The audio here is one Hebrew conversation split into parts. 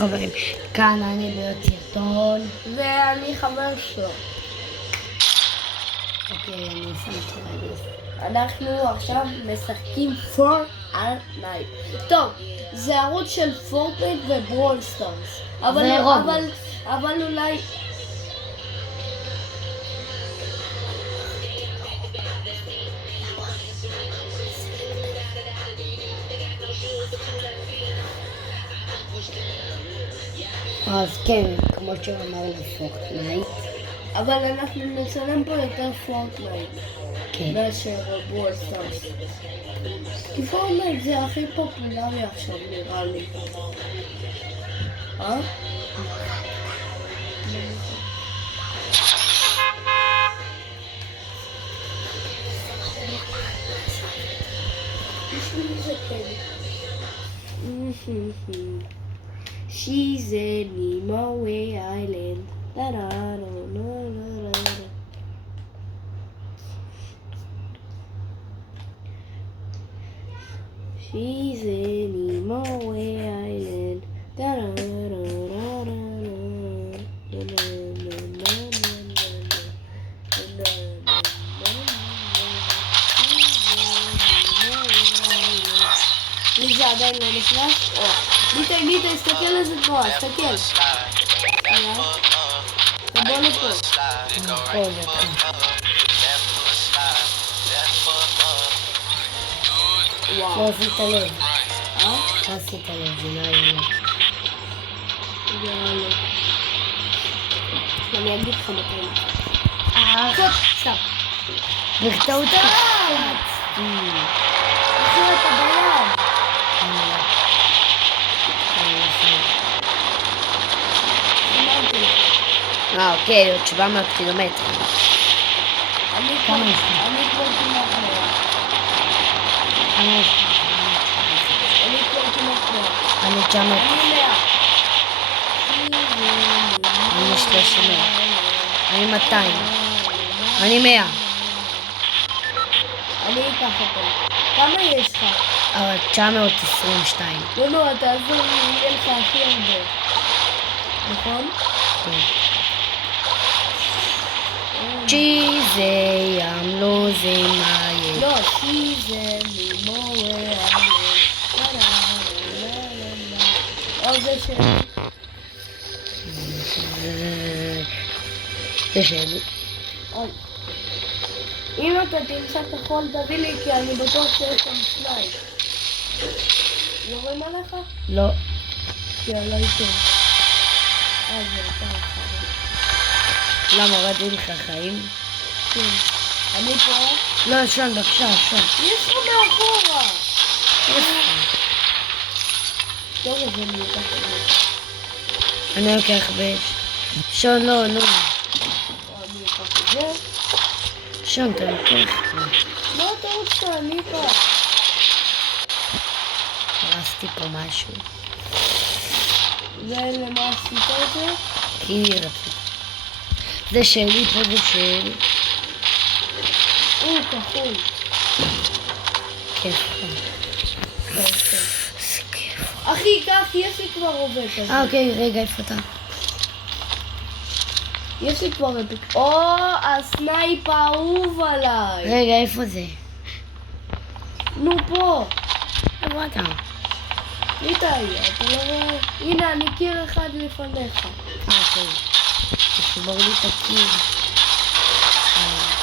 חברים, כאן אני להיות סרטון ואני חבר שלו. אוקיי, אני שמתי להגיד. אנחנו עכשיו משחקים פורטנייט. טוב, זה ערוץ של פורטנייט וברול סטארס. אבל אולי... אז כן, כמו שאמרנו פורטנייט. אבל אנחנו נצלם פה יותר פורטנייט. כן. מאשר ברול סטארס. כי פורטנייט זה הכי פופולרי עכשיו נראה לי. She's in Nimue Island. Da da da da da da. She's in Nimue Island. Da da da da da da. מי זה עדיין לא נכנס? ביטה, הסתכל על זה כבר, הסתכל. תבוא לפה. לא עשית לב. לא עשית לב, זה לא היה לב. אני אגיד לך מתי. סתם. בטעות אחי, אתה ביד. אוקיי, עוד 700 קילומטר. אני כבר כמעט מאה. אני כבר כמעט מאה. אני 900. אני 30. אני 200. אני 100. אני אקח אותו. כמה יש לך? 922. לא, תעזור לי, יהיה לך הכי הרבה. נכון? כן. צ'יזי ים לא זה מה יש. לא, שיזה ממורה. זה שלי. זה שלי. אם אתה תמצא כחול תביא לי, כי אני בטוח שיש שם סלייד. יורים עליך? לא. כי עליי טוב. זה יותר אחד. למה הורדתי לך חיים? כן. אני פה. לא, שון, בבקשה, שון. יש לך מאחורה. טוב, אז אני אקח את זה. אני לוקח באש. שון, לא. אני אקח את זה. שון, אתה לוקח. מה אתה רוצה? אני אקח. הרסתי פה משהו. ולמה עשית את זה? כי רציתי. זה שלי, פה זה שלי. כחול. כיף. אחי, קח, יש לי כבר עובד כזה. אוקיי, רגע, איפה אתה? יש לי כבר אפיק. הסנייפ האהוב עליי. רגע, איפה זה? נו, פה. איפה אתה? איתי, אתה לא רואה? הנה, אני קיר אחד לפניך. אוקיי. תשבור לי את הקיר.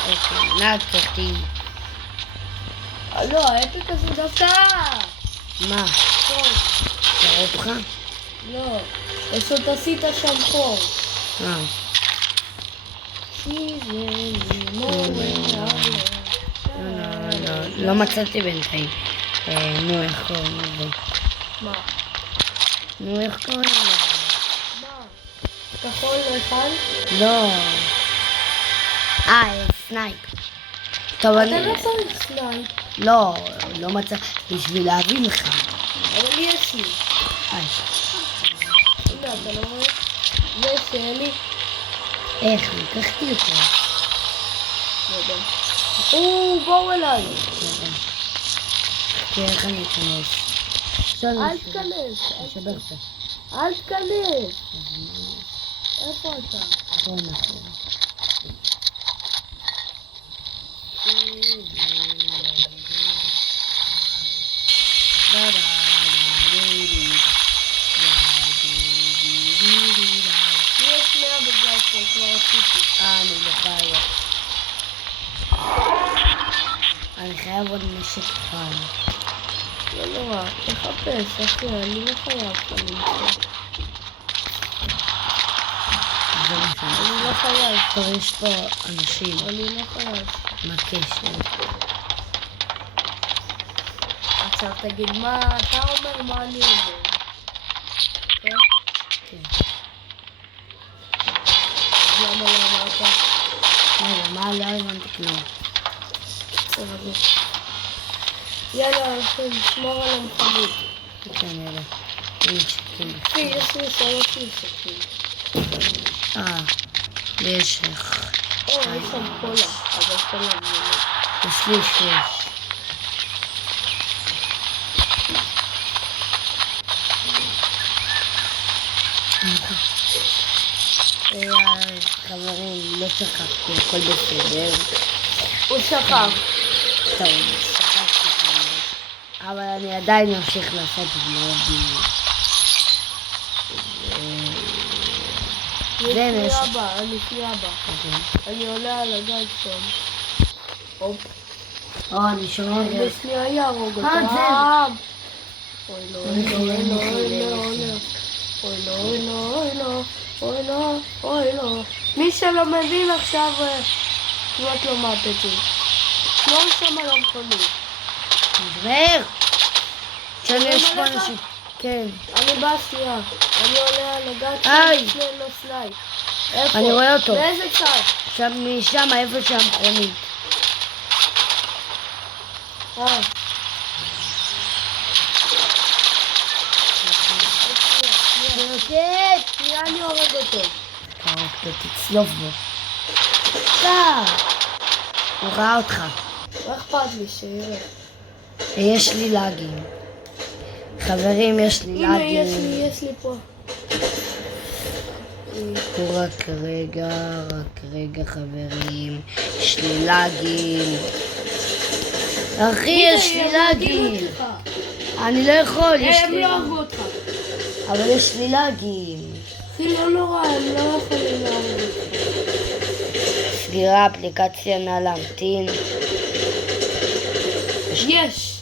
אוקיי, נעקתי. לא, האפיק הזה דווקא. מה? טוב. תראה אותך? לא, פשוט עשית שם חור. לא מצאתי בינתיים. נו, איך קוראים לזה? מה? נו, איך קוראים לזה? מה? כחול אחד? לא. סנייפ. טוב, אתה לא צריך סנייפ. לא מצא. בשביל להביא לך. אבל יש לי. הנה, אתה לא רואה? זה שלי. איך? לקחתי אותו. לא יודע. בואו אליי. איך אני אכנס? אל תכנס. אשבר פה. אל תכנס. איפה אתה? בוא נחזור. יש 100 בגלל שכבר עשיתי. אני לא חייב. אני חייב עוד נשק אחד. לא נורא, תחפש, אחי, אני לא חייב לך למצוא. זה מה שאני... אני לא חייב. טוב, יש פה אנשים. אני לא חייב. מה הקשר? עכשיו תגיד מה אתה אומר, מה אני אומר. כן? כן. למה לא אמרת? רגע, מה? לא הבנתי כלום. סבבה. יאללה, נשמור על המכונית. כן, יאללה. נשקים. אחי, יש לי 3 נשקים. יש... או, יש שם קולה, אבל קולה מלא. יש לי 6. חברים, לא צחקתי, הכל בסדר. הוא שכח. טוב, צחקתי כמובן. אבל אני עדיין אמשיך לעשות ולודים. אני לפני הבא. אני עולה על הגג שם. הופ. אני שומע את זה. בשנייה יהרוג אותם. אוי לא, אוי לא, אוי לא, אוי לא, אוי לא, אוי לא, אוי לא, אוי לא. מי שלא מבין עכשיו כמעט לא מעטתי. לא שם על המכונית. מדבר! שיש פה אנשים. כן. אני בא שנייה. אני עולה על הגג היי. שם לו סלייד. איפה? אני רואה אותו. באיזה צד? שם משם, איפה שהמכונית. שנייה אני הורג אותו. תצלוף בו. הוא ראה אותך. לא אכפת לי שיראה. יש לי לאגים. חברים, יש לי הנה לאגים. יש לי פה. רק רגע חברים. יש לי לאגים. אחי, יש לי לאגים. אני לא יכול, יש הם לי... לא הרגו אותך. אבל יש לי לאגים. אחי, לא נורא, הם לא יכולים להרוג אותך. סגירה, אפליקציה, נא להמתין. יש!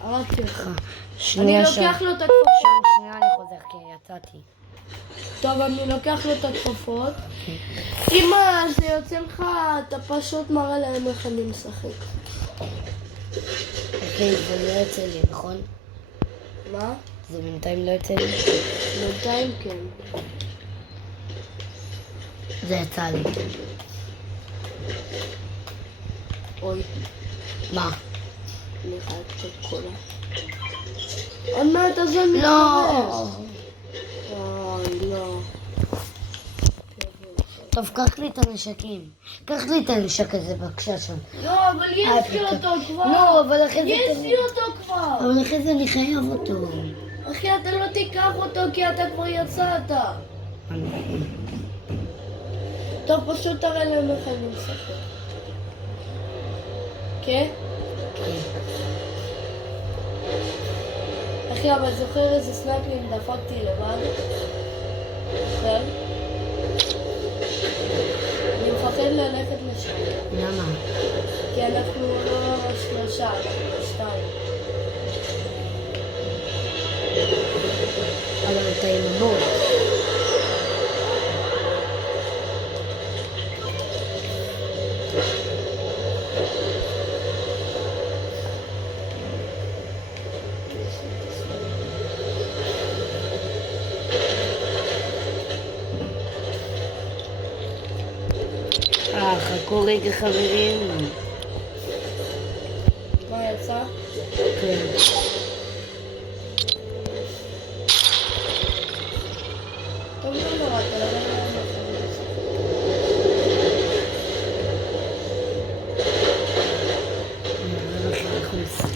הרגתי אותך. אני שנייה לוקח לו את הכפפות. שנייה אני חוזר, כי יצאתי. טוב, אני לוקח לו את הכפפות. אם זה יוצא לך, אתה פשוט מראה להם איך אני משחק. אוקיי, זה לא יוצא לי, נכון? מה? זה בינתיים לא יוצא לי. בינתיים כן. זה יצא לי. אוי, מה? אני חייב קצת קולה. עוד מעט הזמן מתחרש. לא. אוי, לא. טוב, קח לי את הנשקים. קח לי את הנשק הזה בבקשה שם. לא, אבל יש לי אותו כבר. לא, אבל אחרי זה... יש לי אותו כבר. אבל אחרי זה אני חייב אותו. אחי, אתה לא תיקח אותו כי אתה כבר יצאת. טוב, פשוט תראה להם איך אני משחק. כן? כן. אחי, אבל זוכר איזה סנאפים דפקתי לבד? כן? אני מפחד ללכת לשם. למה? כי אנחנו לא 3, אנחנו 2. אבל אתה עם הבוט. חכו רגע חברים. מה יצא? כן. טוב, לא נורא, אתה לא יודע מה אנחנו משחק. אנחנו נשחק.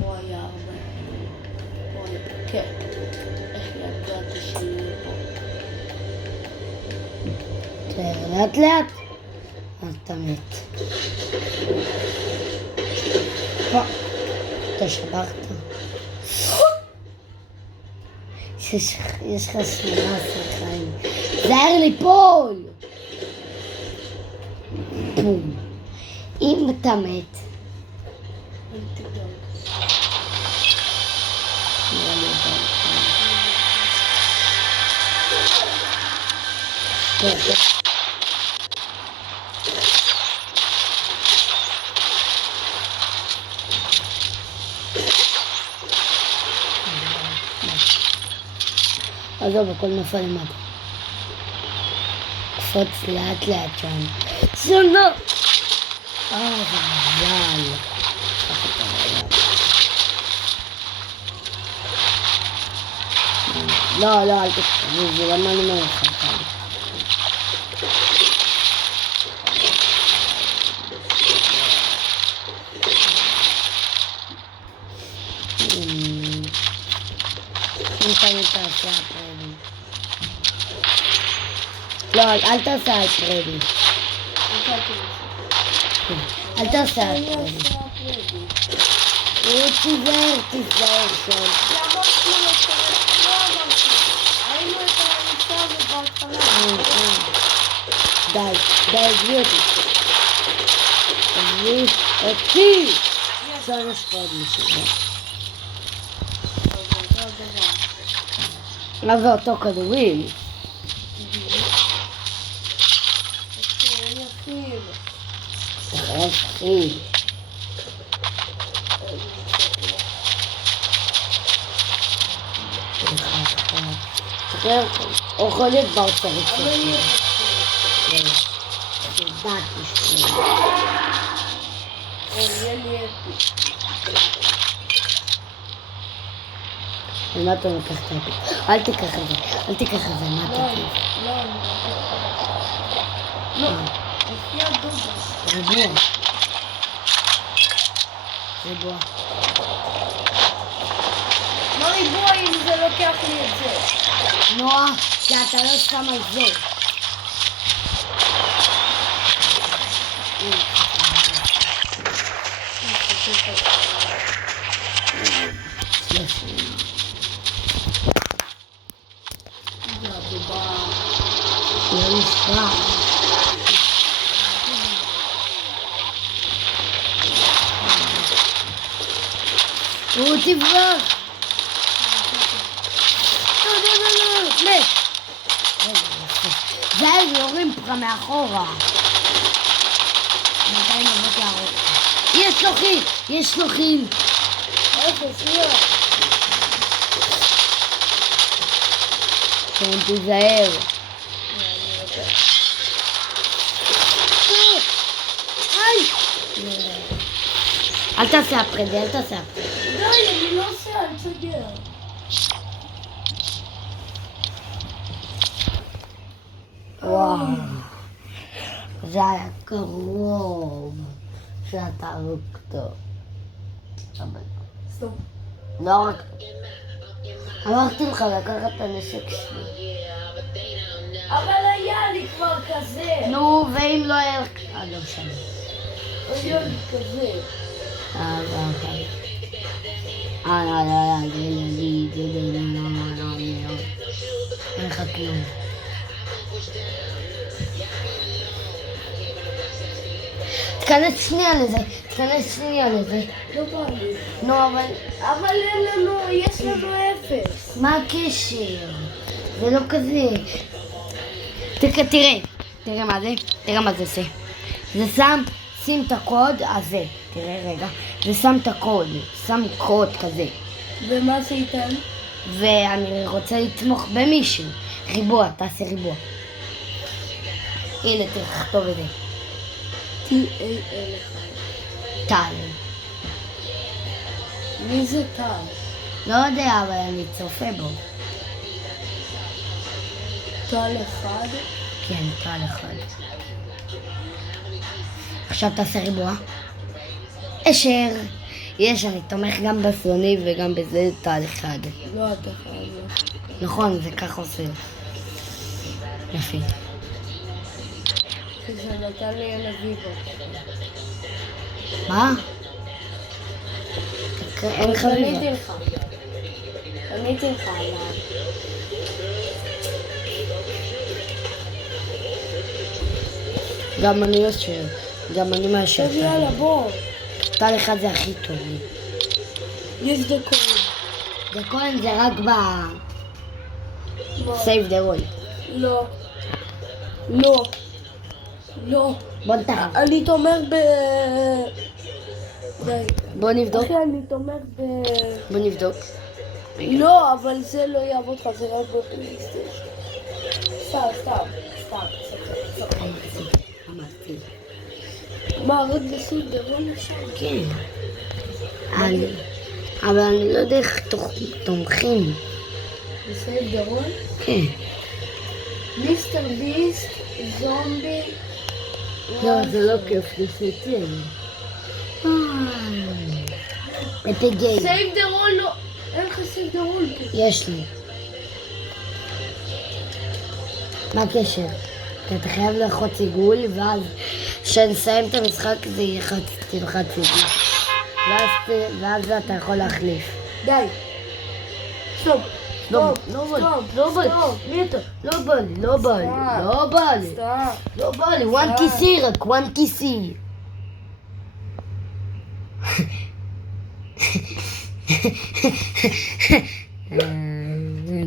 פה היה הרבה. פה היה... כן. לאט לאט. אתה מת. אתה שברת. יש לך 18 חיים. זהר ליפול! בום. אם אתה מת... עזוב, הכל נפל למטה. קפוץ לאט לאט שם. שונו! זה מזל. לא, אל תקפוץ, זה למה אני אומר לך כאן. תעשה הפרדי. לא, אל תעשה הפרדי. אל תעשה הפרדי. תיזהר שם. די, עזבי אותי. עכשיו יש פה עוד מישהו. מה זה אותו כדורים? יחיל. הוא יכול להיות באוצרית שלנו. מה אתה לוקח את זה? אל תיקח את זה, מה אתה תיקח? לא, לפי הדובה. ריבוע. לא ריבוע אם זה לוקח לי את זה. נועה, כי אתה לא שם על זה. הוא תברח! לא, מת! זה יורים לך מאחורה. בינתיים נבוא להרוג. יש לו חיל! איפה, שנייה? כן, תיזהר. אל תעשה הפרדי. די, אני לא עושה, אל תסגר. וואו. זה היה קרוב. שאתה הרגת. סטופ. לא רק... אמרתי לך לקחת את הנשק שלי. אבל היה לי כבר כזה. נו, ואם לא היה לך... לא משנה. היה לי כזה. אין לך כלום. תכנס שנייה לזה. לא בא לי. נו, אבל אין לנו, יש לנו אפס. מה הקשר? זה לא כזה. תראה מה זה עושה. זה שים את הקוד הזה. תראה רגע. זה שם את הקוד. שם קוד כזה. ומה זה איתן? ואני רוצה לתמוך במישהו. ריבוע, תעשה ריבוע. הנה, תכתוב את זה. T-A-L. טל. מי זה טל? לא יודע, אבל אני צופה בו. טל אחד? כן, טל אחד. עכשיו תעשה ריבוע. אשר. אני תומך גם בסוני וגם בזה טל אחד. לא, אתה חייב. נכון, זה ככה עושה. יפי. כי זה נתן לי לביבו. מה? אין לך עניתי ויבה. לך. עניתי לך עליו. גם אני יושב. גם אני מאשר. טוב, יאללה, בוא. טל אחד זה הכי טוב לי. יש דקות. דקון זה רק ב... מה? save the world. לא. לא. לא. בוא נתראה. אני תומך ב... די. בוא נבדוק. אחי, אני תומך ב... בוא נבדוק. לא, אבל זה לא יעבוד לך, זה רק בפלייסטיישן. סתם. אמרתי. מה, רק בסוד דרון אפשר? כן. אבל אני לא יודע איך תומכים. בסוד דרון? כן. מיסטר ביסט, זומבי... לא, זה לא כיף, זה סרטים. אפיק גיים. סייב דרון לא... אין לך סייב דרון. יש לי. מה הקשר? אתה חייב ללחוץ עיגול, ואז כשנסיים את המשחק זה תלחץ עיגול. ואז אתה יכול להחליף. די. סטופ. לא בא לי, one kissy רק, one kissy.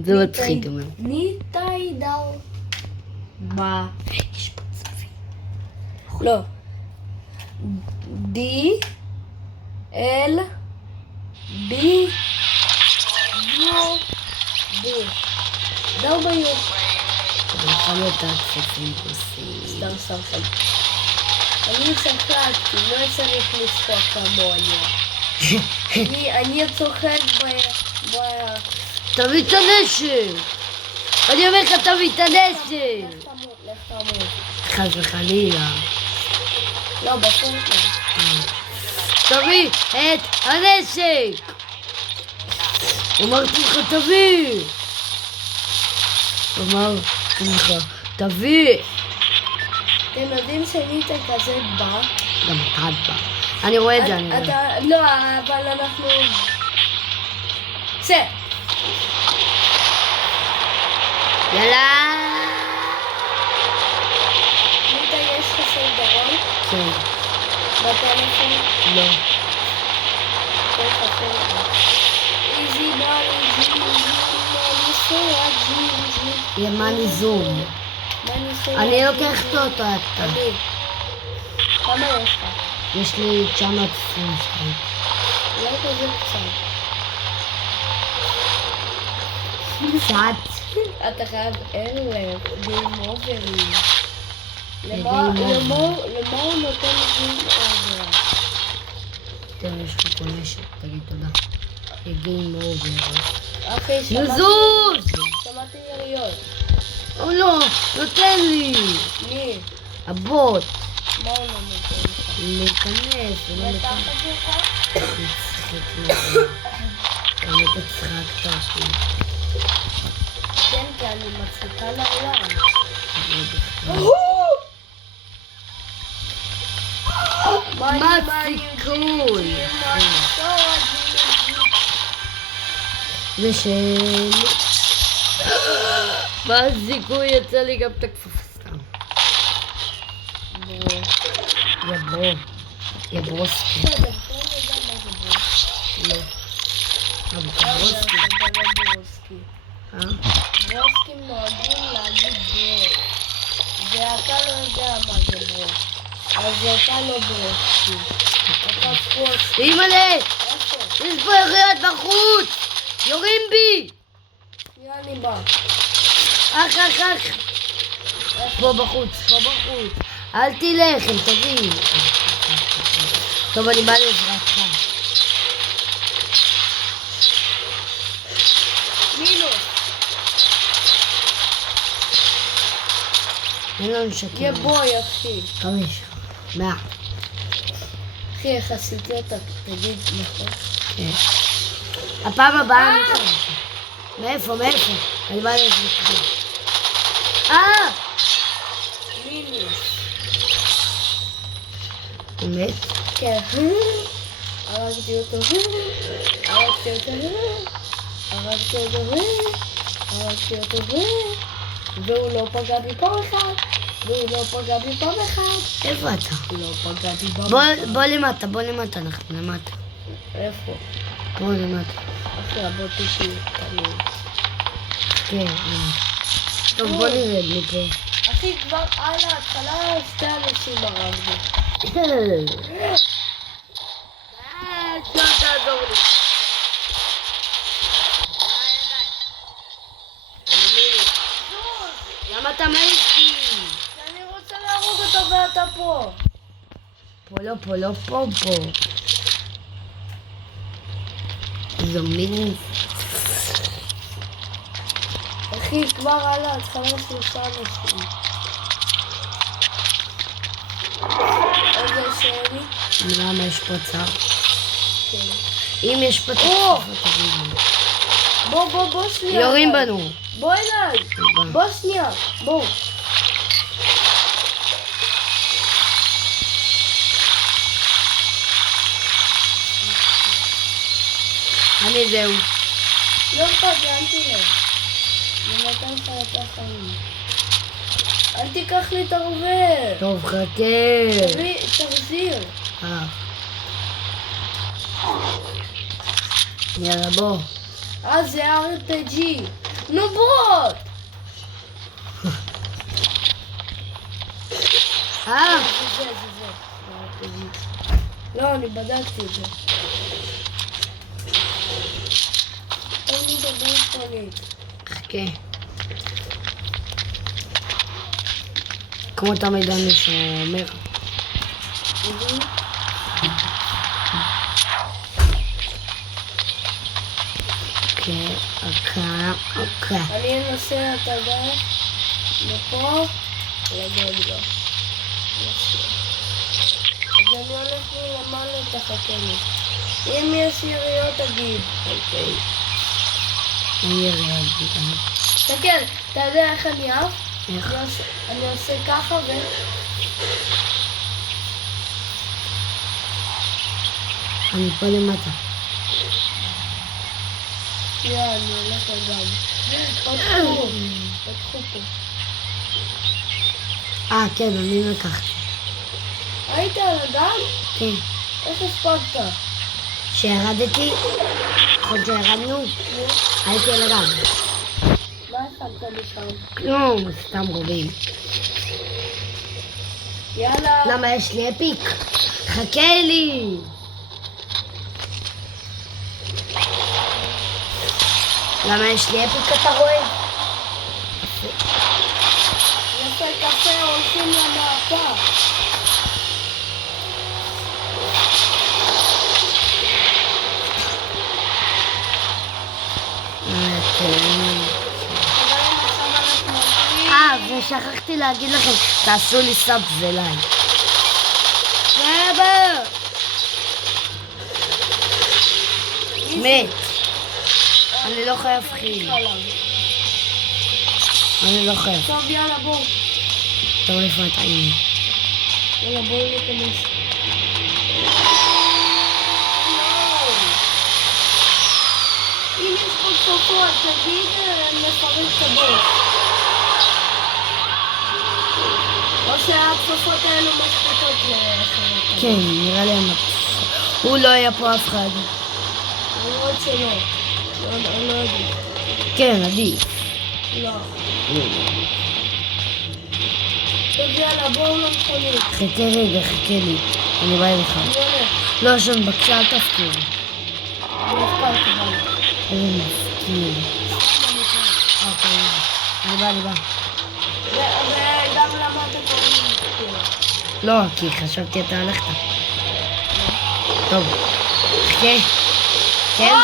זה מצחיק אבל. ניטאי דאו. מה? יש פה צפי. לא. די. אל. בי. יו. בי. דאו ביו. אבל יכול להיות הצפים פוסים. סתם. אני צחקתי, לא צריך לצחוק כמוני. אני צוחק תביא את הנשק! אני אומר לך תביא את הנשק! לך תמות. חס וחלילה. לא, בפורט לא. תביא את הנשק! אמרתי לך תביא! אמרתי לך תביא! אתם יודעים שניטה כזה בא? גם אתה בא. אני רואה את זה, אני רואה. אתה... לא, אבל אנחנו... צא! יאללה! ניטה, יש לך סיידרון? כן. בטלפון? לא. יש לך סיידרון. איזי ימני זום. אני לוקח אותו אתה. כמה יש לך? יש לי 922. לא כזה קצת. קצת. אתה חייב 1,000 גיים אוברים. למה הוא נותן גיים אובר? תראה, יש לך פה נשק, תגיד תודה. גיים אובר. אחי, נזוז! שמעתי יריות. או לא, נותן לי. מי? הבוט. מה הוא לא נותן לך? להיכנס, ולא אתה נותן. חזוקה? מצחיק מאוד. באמת הצחקת אותי. כן, כי אני מצחיקה לעולם. מה הסיכוי? זה שלי. מה הסיכוי? יצא לי גם את הכפפה סתם. יברוסקי. לא. אבל ברוסקי. ברוסקים נוהגים להגיד ברו. ואתה לא יודע מה זה ברו. אז אתה לא ברוסקי. אתה פרוסקי. אימא'לה! איפה? יש פה יריות בחוץ! יורים בי! אני בא. אח! פה בחוץ. אל תלך, הם טובים. טוב, אני בא לעזרתך. מינוס. אין לנו שקר. יא בוי, אחי. 100. אחי, איך עשיתי אותה? תגיד, נכון? כן. הפעם הבאה אני אתן. מאיפה? אני בא לעזרתך. מינוס. הוא מת? כן. הרגתי אותו. הרגתי אותו. והוא לא פגע בי פעם אחת. איפה אתה? הוא לא פגע בי פעם אחת. בוא למטה, אנחנו למטה. איפה? בוא למטה. אחי, הבוט איתי קטנים. כן, למטה. טוב, בוא נרד מפה. אחי, כבר על ההתחלה 2 אנשים הרגנו. לא תעזור לי. למה אתה מעיף לי? אני רוצה להרוג אותו ואתה פה. פה. זומבים. אחי, כבר על ההתחלה 3 אנשים. איזה שני? למה יש פה צער? כן. אם יש פה או! תגיד לי. בוא שנייה. יורים בנו. בוא אליי. בוא שנייה. בוא. אני זהו. לא אכפת לי, אל תלך. אני נותן לך את החיים. אל תיקח לי את הרובה. טוב, חכה. תחזיר. יאללה, בוא. זה RPG. נו בוא. זה. לא, אני בדקתי את זה. אני מדבר פונית. חכה. כמו תמיד אני שאומר. אוקיי. אני אנסה את הדרך מפה לגד בה. אז אני הולך מלמעלה, תחכה לי. אם יש יריות תגיד. אוקיי. תסתכל, אתה יודע איך אני אף? איך? אני עושה ככה ו... אני פה למטה. אני הולך לגן. פתחו פה. כן, אני לקחתי. היית על הגן? כן. איך הספקת? כשירדתי, נכון שירדנו, הייתי על הגן. מה הספקת משם? כלום, סתם רובים. יאללה. למה יש לי אפיק? חכה לי! למה יש לי אפיק, אתה רואה? יפה קפה, הולכים למהפך. ושכחתי להגיד לכם, תעשו לי סאב ולייק. סבא! מת. אני לא חייב חיל. אני לא חייב. טוב, יאללה, בואו. טוב לפני טעים. יאללה, בואו ניכנס. אם יש פה צופות, תגיד, נפרק את הבוס. או שהצופות האלו מספיקות לחלק. כן, נראה לי הוא לא היה פה אף אחד. למרות שלא. לא יודע. כן, עדיף. לא. טוב, יאללה, בואו למכונית. חכה רגע, חכה לי. אני בא אליך. אני הולך. לא, שם בבקשה, אל תפקיר. אני הפקרתי בנו. איזה מפקיר. אוקיי, אני בא. וגם למה אתם קוראים לי מפקיר? לא, כי חשבתי אתה הלכת. טוב, חכה. כן?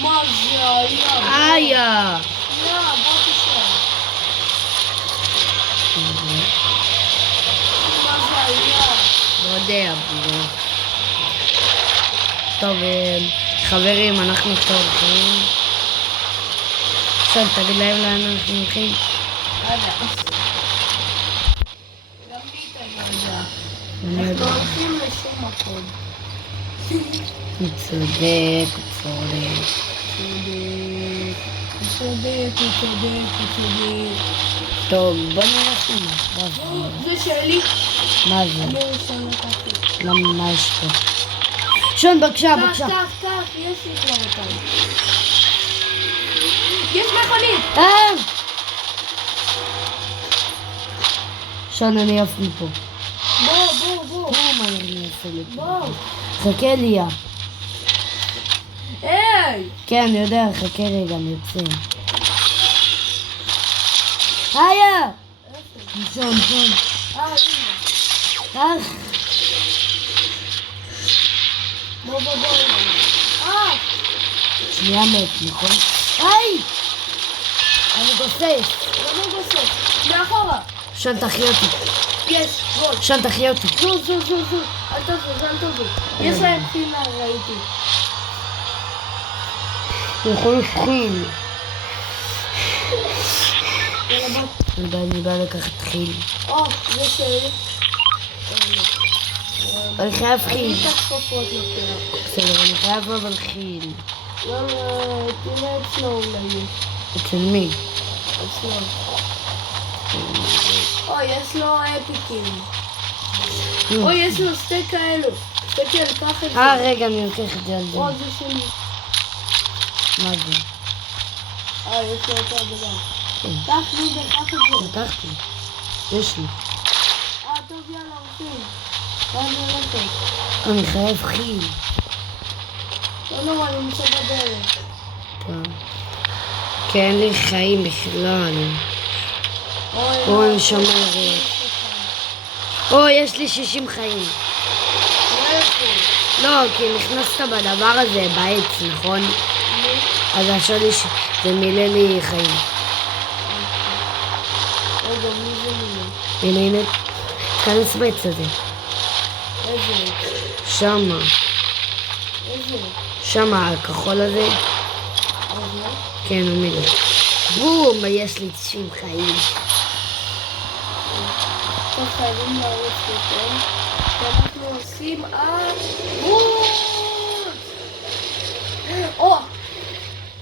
מה זה היה? איה! בוא תשאר. מה זה היה? לא יודע, טוב, חברים, אנחנו הולכים. עכשיו תגיד להם לאן אנחנו הולכים. גם לי אתה יודע. אני אנחנו יודע. הולכים לשום מקום. הוא צודק, הוא צודק. הוא צודק. טוב, בוא נראה מה. זה שלי. מה זה? אני ראשון לקחתי. למה, מה יש פה? שון, בבקשה. קח, יש לי כבר אותם. יש מכונית! שון, אני עף מפה. בוא. מה אני אעשה מפה? בוא. חכה לי, יא. היי! כן, אני יודע, חכה רגע, אני יוצא. היה! שון. הנה. אך! בוא. שנייה מת, נכון? היי! אני גוסס. למה הוא גוסס? מאחורה. שון, תחי אותי. יש, גול. שון, תחי אותי. זו. אל תזוז. יש להם חינה, ראיתי. הוא יכול להפחיד. יאללה בוא. אני בא לקחת חיל. זה שלי. אני חייב אני חיל. את הכפפות לוקח. בסדר, אני חייב אבל חיל. לא, תראה אצלו אולי. אצל מי? אצלו. יש לו אפיקים. יש לו שתי כאלו. תסתכל, קח את זה. רגע, אני לוקח את זה על זה. זה שלי. מה זה? יש לו אותו הדבר. כן. קח לידר, קח את זה. לקחתי. יש לי. טוב, יאללה, הולכים. בוא נלכת. אני חייב חיל. לא נורא, אני נמצא בדרך. טוב. כי אין לי חיים בכלל. אני שומרת. יש לי 60 חיים. לא, כי נכנסת בדבר הזה, בעץ, נכון? אז עכשיו זה מילא לי חיים. רגע, מי זה מי? הנה, תכנס בעץ הזה. איזה? שמה. איזה? שמה, הכחול הזה. איזה? כן, הוא מילא. בום, יש לי 90 חיים. טוב, חייבים לרוץ יותר. ואנחנו עושים רוץ!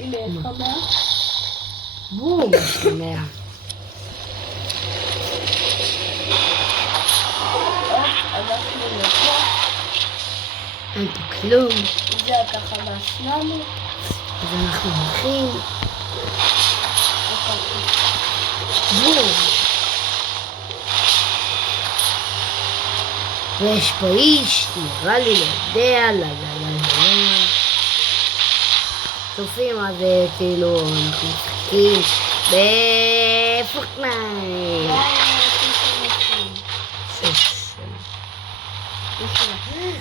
הנה, יש לך 100? בום, יש לי 100. אנחנו נצא. אין פה כלום. זה התחנה שלנו. אז אנחנו הולכים. בום. ויש פה איש, נראה לי, לא יודע, לא. צופים, אז כאילו, אנחנו משחקים בפורטנייט.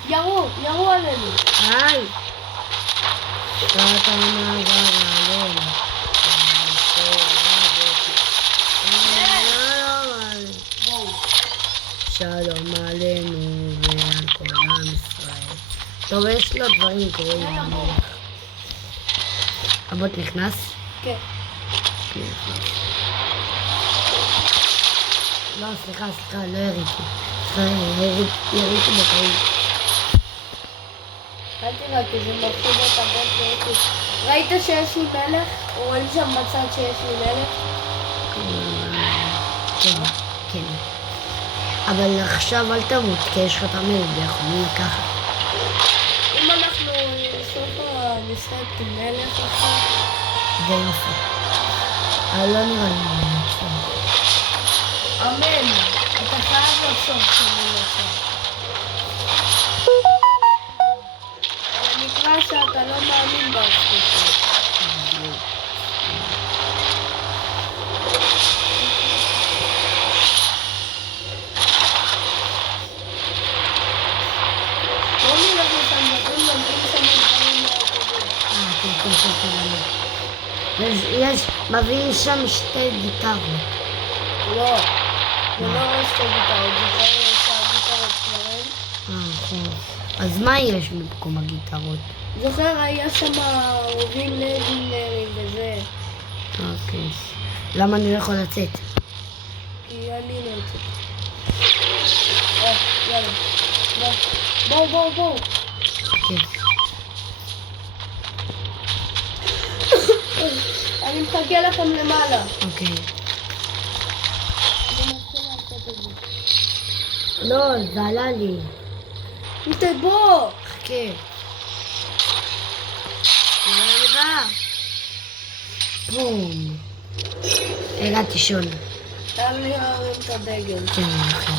ירו עלינו. היי. שאתה מעבר עלינו. שלום עלינו ועל כל עם ישראל. טוב, יש לו דברים קוראים. הבוט נכנס? כן. לא, סליחה, לא יריתי. יריתי בטעות. אל תראה, כי זה מפחיד את הבוט ואיתי. ראית שיש לי מלך? רואים שם בצד שיש לי מלך? כן. אבל עכשיו אל תמות, כי יש לך את המלך ויכולים לקחת. אם אנחנו בסוף המשחק עם מלך אחר... זה יופי. אבל לא נראה לי נצא. אמן. אתה חייב לחשוב שאני נצא. אבל נקרא שאתה לא מאמין בעצמך. בוא נלך לסנדרים, לומדים שם דברים מהטובים. יש, מביאים שם 2 גיטרות. לא, זה לא שתי גיטרות, זה שהגיטרות שלהם. נכון. אז מה יש במקום הגיטרות? זוכר, היה שם רובים לג'ינרים וזה, אוקיי. למה אני לא יכול לצאת? כי אני לא יוצאת. יאללה. בואו. כן. אני מחכה לכם למעלה. אוקיי. אני מנסה לעשות את זה. לא, זה עלה לי. איתי, בוא! חכה. אני בא. בום. הגעתי שון. חייב להרים את הדגל. כן, נכון.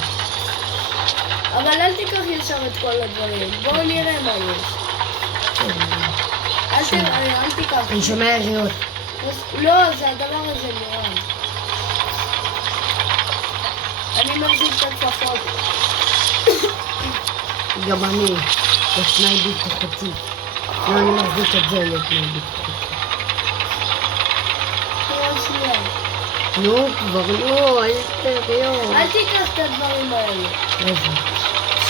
אבל אל תיקח ישר את כל הדברים. בואו נראה מה יש. אל תיקח. אני שומע יריות. לא, זה הדבר הזה נראה. אני מחזיק את הכפפות. גם אני. יש תנאי בטיחותי. לא, אני מחזיק את זה לתנאי בטיחותי. שנייה. נו, כבר לא, איזה יריות. אל תיקח את הדברים האלה. איזה?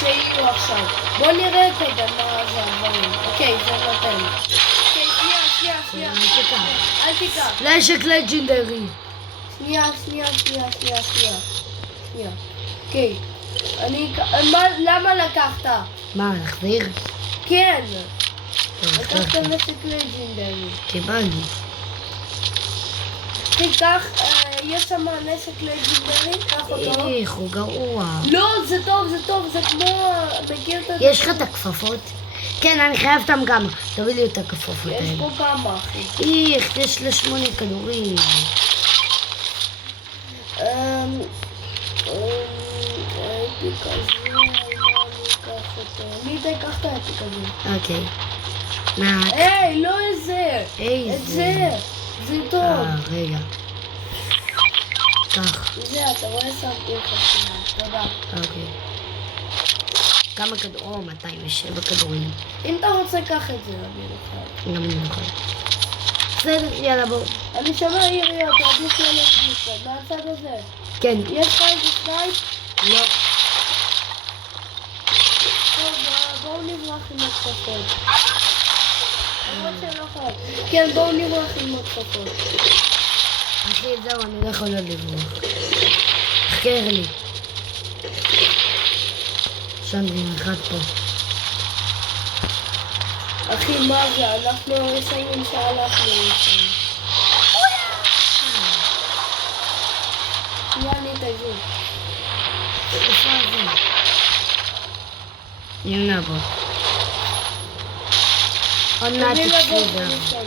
שיהיו עכשיו. בוא נראה קודם מה זה הדברים. אוקיי, זה נותן. אוקיי, שנייה. אל תיקח. נשק לג'ינדרי. שנייה. אוקיי. למה לקחת? מה, להחזיר? כן. טוב, לקחת החזרתי. נשק לג'ינדרי. קיבלתי. תיקח, יש שם נשק לג'ינדרי, קח אותו. איך, הוא גרוע. לא, זה טוב, זה כמו... מכיר את זה? יש לך את הכפפות? כן, אני חייב אותם גם. תביא לי את הכפפות יש האלה. פה כמה, אחי. איך, יש לה 8 כדורים. הייתי כזה, מה אני אקח אותו? מי תיקח את הייתי כזה? אוקיי. מה? היי, לא את זה! איזה? את זה! זה טוב! רגע. קח. זה, אתה רואה? שמתי לך שנייה. תודה. אוקיי. כמה כדורים? 207 כדורים. אם אתה רוצה, קח את זה, אני לך. גם אני יכול. בסדר, יאללה בואו. אני שומע יריות, עדיף ללכת מצד. מהצד הזה. כן. יש לך איזה סנייפ? לא. טוב, בואו נברח עם התקפות. למרות שלא חייב. כן, בואו נברח עם התקפות. אחי, זהו, אני לא יכול לברוח. חקר לי. שם זה אחד פה. אחי, מה זה? אנחנו הראשונים שהלכנו לשם. שנייה, אני תגיד. איפה זה? ימנע בו. עוד מעט תביא לבוא תקשיב. לשם.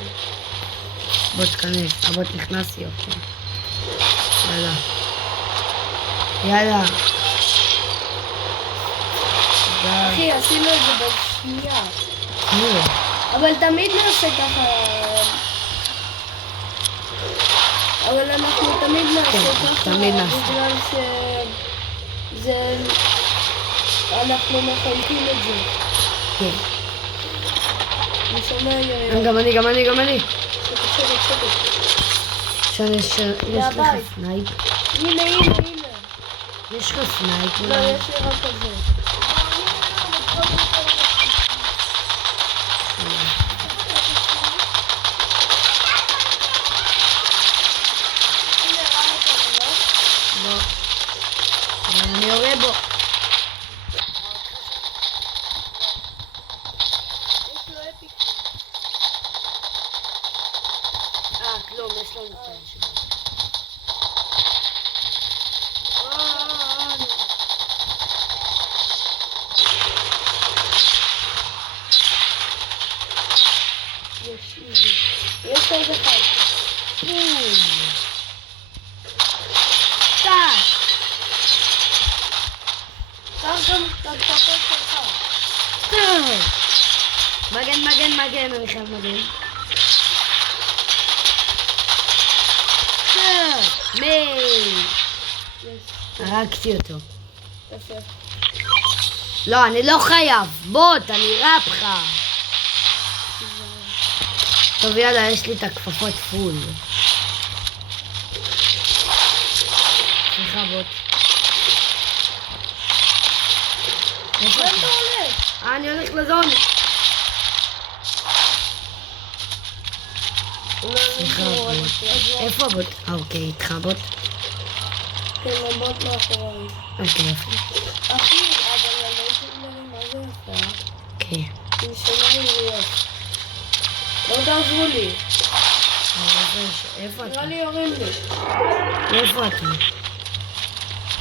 בוא תכנס. הבוט נכנס יופי. יאללה. יאללה. אחי, עשינו את זה בשנייה. נו. אבל תמיד נעשה ככה. אבל אנחנו תמיד נעשה כן, ככה. תמיד נעשה. בגלל שזה... אנחנו מחלקים את זה. כן. אני שומע יריות. גם אני. שקט. שם יש לך מהבית. סנייפ. הנה. יש לך סנייפ. לא, יש לי רק את זה. לא. אבל אני יורה בו. יש לו אפיק. כלום, יש לנו את שלו. יש עוד אחד. קח גם את הכפפות שלך. מגן, אני חייב מגן. מי! הרגתי אותו. יפה. לא, אני לא חייב. בוט, אני רב לך. טוב, יאללה, יש לי את הכפפות פול. סליחה, בוט. איפה לאן אתה? אתה הולך? אני הולך לזון. סליחה, בוט. איפה הבוט? אוקיי, איתך בוט. כן, למרות מאחורי. אוקיי, יפה. אחי, אבל הלייזרים מה זה יפה? כן. עם שני יריות. לא תעזרו לי. איפה נראה אתה? לי יורים לי. איפה אתה?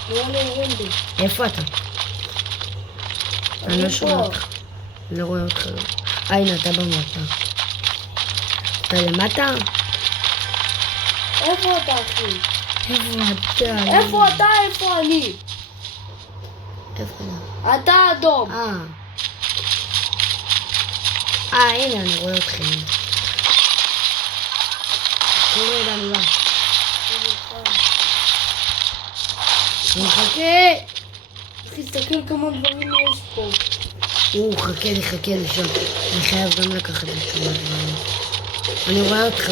נראה לי יורים לי. איפה אתה? אני לא שומע אותך. לא רואה אותך. הנה, אתה במטה. אתה למטה? איפה אתה, אחי? איפה אתה? איפה אתה? איפה אני? איפה אתה? אתה אדום. הנה, אני רואה אתכם. תראה, אני בא. אני מחכה. תסתכל כמה דברים יש פה. חכה לי שם. אני חייב גם לקחת את כמה דברים. אני רואה אותך.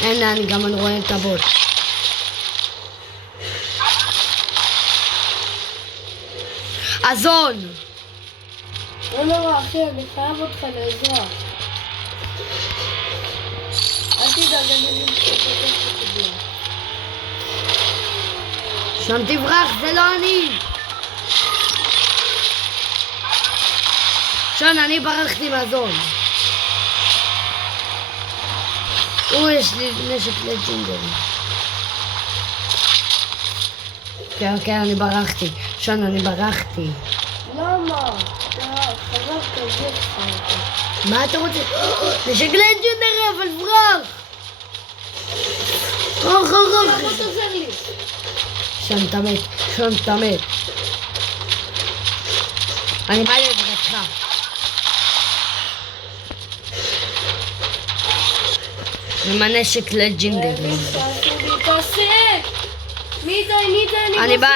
הנה, אני גם רואה את הבוט. אזון! לא נורא, אחי, אני חייב אותך לעזרה. אל תדאג, אני נמצאת בזה. שם תברח, זה לא אני! שון, אני ברחתי מהזון. יש לי נשק לג'ינגל. כן, אני ברחתי. שון, אני ברחתי. למה? חזרת כזה חזרת. מה אתה רוצה? נשק לג'ינגל, אבל ברח! למה תעזר לי? שון, אתה מת. אני בא לעזרתך. עם הנשק לג'ינגל. תעשה! מי זה? אני בא.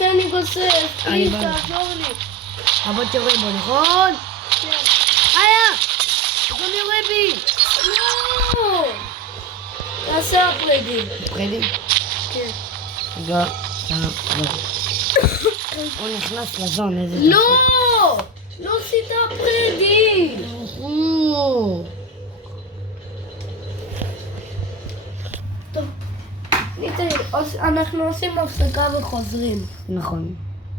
אני גוסס, אני פליז, בא. תעזור לי. הבוט יורה בו, נכון? כן. הוא גם יורה בי. לא! תעשה הפרדים. פרדי? כן. לא. הוא נכנס לזון, איזה... לא! לא עשית הפרדים! טוב, ניתן, אנחנו עושים הפסקה וחוזרים. נכון.